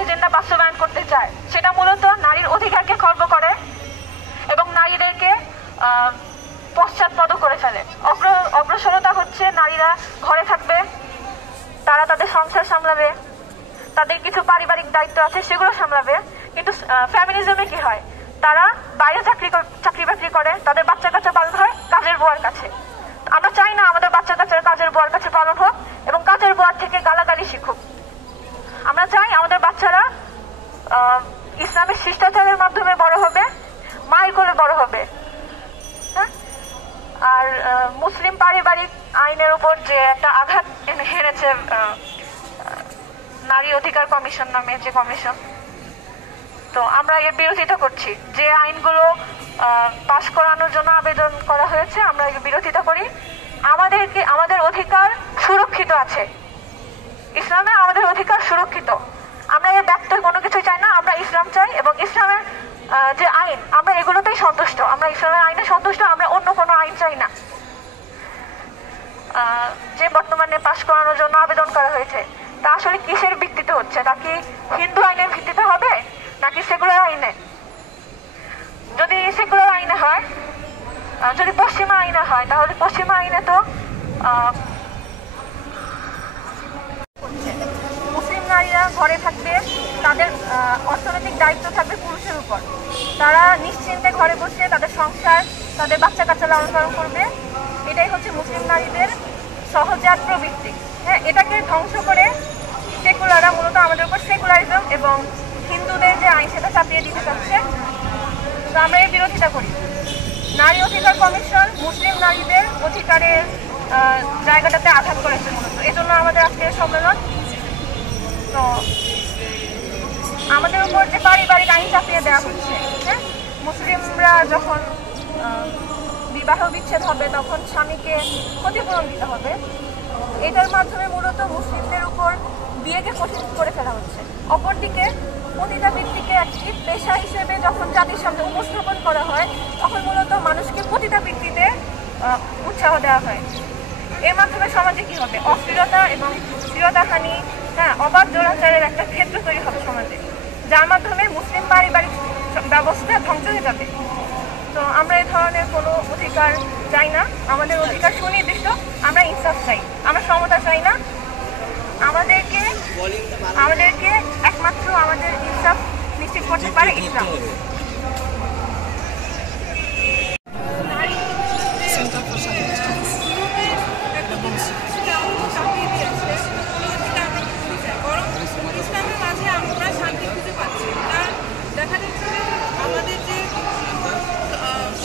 Agenda বাস্তবায়ন করতে চায়, সেটা মূলত নারীর অধিকারকে খর্ব করে এবং নারীদেরকে পশ্চাৎপদ করে ফেলে। অগ্রসরতা হচ্ছে নারীরা ঘরে থাকবে, তারা তাদের সংসার সামলাবে, তাদের কিছু পারিবারিক দায়িত্ব আছে সেগুলো সামলাবে। কিন্তু ফেমিনিজমে কি হয়, তারা বাইরে চাকরি বাকরি করে, তাদের বাচ্চা কাচ্চা পালন হয় কাজের বুয়ার কাছে। আমরা চাই না আমাদের বাচ্চা কাচ্চার কাজের বুয়ার কাছে পালন হোক এবং কাজের বুয়ার থেকে গালাগালি শিখুক। আমরা চাই আমাদের বাচ্চারা ইসলামের শিষ্টাচারের মাধ্যমে বড় হবে, মায়ের কোলে বড় হবে। হ্যাঁ, আর মুসলিম পারিবারিক আইনের উপর যে একটা আঘাত হেরেছে নারী অধিকার কমিশন নামে যে কমিশন, তো আমরা এর বিরোধিতা করছি। যে আইনগুলো পাশ করানোর জন্য আবেদন করা হয়েছে আমরা এর বিরোধিতা করি। আমাদের অধিকার সুরক্ষিত আছে, ইসলামে আমাদের অধিকার সুরক্ষিত। আমরা এর ব্যক্ত কোনো কিছু চাই না, আমরা ইসলাম চাই এবং ইসলামের যে আইন আমরা এগুলোতেই সন্তুষ্ট। আমরা ইসলামের আইনে সন্তুষ্ট, আমরা অন্য কোনো আইন চাই না। যে বর্তমানে পাশ করানোর জন্য আবেদন করা হয়েছে তা আসলে কিসের ভিত্তিতে হচ্ছে? তা কি হিন্দু আইনের ভিত্তিতে হবে নাকি সেকুলার আইনে? যদি সেকুলার আইনে হয়, যদি পশ্চিমা আইনে হয়, তাহলে পশ্চিমা আইনে তো মুসলিম নারীরা ঘরে থাকবে, তাদের অর্থনৈতিক দায়িত্ব থাকবে পুরুষের উপর। তারা নিশ্চিন্তে ঘরে বসে তাদের সংসার, তাদের বাচ্চা কাচ্চা লালন পালন করবে। এটাই হচ্ছে মুসলিম নারীদের সহজাত প্রবৃত্তি। হ্যাঁ, এটাকে ধ্বংস করে সেকুলাররা মূলত আমাদের উপর সেকুলারিজম এবং হিন্দুদের যে আইন সেটা চাপিয়ে দিতে চাচ্ছে। তো আমরা এর বিরোধিতা করি। নারী অধিকার কমিশন মুসলিম নারীদের অধিকারের জায়গাটাতে আঘাত করেছে মূলত, এজন্য আমাদের আজকের সম্মেলন। তো আমাদের উপর যে পারিবারিক আইন চাপিয়ে দেওয়া হচ্ছে, হ্যাঁ, মুসলিমরা যখন বিবাহ বিচ্ছেদ হবে তখন স্বামীকে ক্ষতিপূরণ দিতে হবে, এটার মাধ্যমে মূলত মুসলিমদের উপর বিয়েকে কঠিন করে ফেলা হচ্ছে। অপরদিকে পতিতাবৃত্তিকে একটি পেশা হিসেবে যখন জাতির সামনে উপস্থাপন করা হয় তখন মূলত মানুষকে পতিতাবৃত্তিতে উৎসাহ দেওয়া হয়। এর মাধ্যমে সমাজে কি হবে? অস্থিরতা এবং স্থিরতাহানি, হ্যাঁ, অবাধ জোরাচারের একটা ক্ষেত্র তৈরি হবে সমাজে, যার মাধ্যমে মুসলিম পারিবারিক ব্যবস্থা ধ্বংস হয়ে যাবে। তো আমরা এই ধরনের কোনো অধিকার চাই না, আমাদের অধিকার সুনির্দিষ্ট। আমরা ইনসাফ চাই, আমরা সমতা চাই না। আমাদেরকে একমাত্র আমাদের ইনসাফ নিশ্চিত করতে পারে ইসলাম। ইসলামের মাঝে আমরা শান্তি খুঁজে পাচ্ছি, কারণ দেখা যাচ্ছে যে আমাদের যে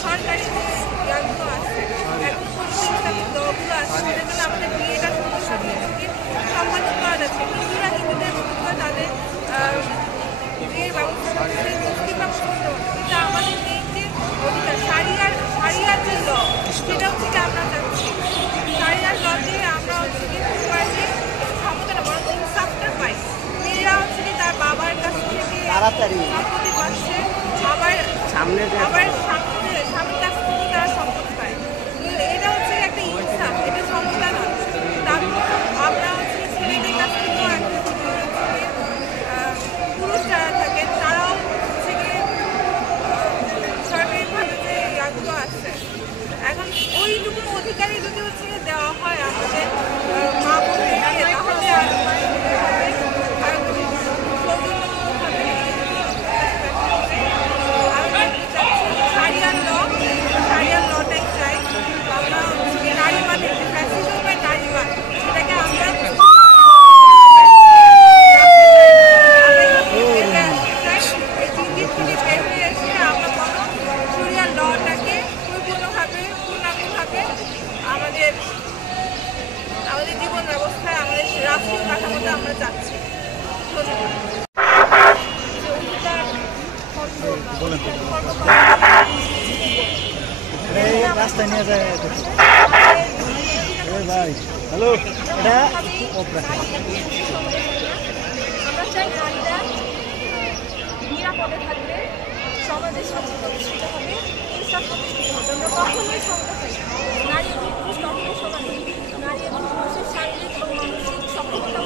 সরকারি যে ইয়াগুলো আছে, দলগুলো আছে, সেটার জন্য আমাদের বিয়েটা সম্পাদন করা যাচ্ছে। হিন্দুরা হিন্দুদের মতো তাদের বিয়ের ব্যবস্থা করছে, মুসলিম ব্যবস্থা করতে পারছে, কিন্তু আমাদের এই যে অধিকার সারিয়ার যে ল, সেটা হচ্ছে কি আমরা চাচ্ছি সারিয়ার লতে আমরা হচ্ছে কি ক্ষমতা না বরং ইনসাফটা পাই। মেয়েরা হচ্ছে কি তার বাবার কাছ থেকে সম্পত্তি পাচ্ছে, আবার স্বামীর কাছ থেকে তারা সম্পত্তি পায়। এটা হচ্ছে একটা ইনসাফ, এটা সমতা নয়। তারপর আমরা হচ্ছে ছেলেদের কাছ থেকেও একটা পুরুষ যারা থাকেন তারাও হচ্ছে গিয়ে সরকারিভাবে যে ইয়াগুলো আছে, এখন ওইটুকু অধিকারই যদি হচ্ছে দেওয়া হয় আমাদের মা বোনদেরকে, তাহলে সারিয়ার লটাই চাই আমরা। নারীবাদের যে ফ্যাসিজম বা নারীবাদ, সেটাকে আমরা বের হয়ে এসে আমরা কোনো সারিয়ার লটাকে পূর্ণাঙ্গভাবে আমাদের জীবন ব্যবস্থায়, আমাদের রাষ্ট্রীয় কাঠামোতে আমরা চাচ্ছি। রাস্তায় নিয়ে যায় ভাই। হ্যালো, আমরা চাই নারীরা নিরাপদে থাকবে, সমাজের সাথে প্রতিষ্ঠিত হবে, ইনসাফ প্রতিষ্ঠিত হবে। আমরা কখনোই সমতা চাই না। নারী এবং পুরুষ কখনোই সমান নয়। নারী এবং পুরুষের শারীরিক এবং মানসিক সক্ষমতা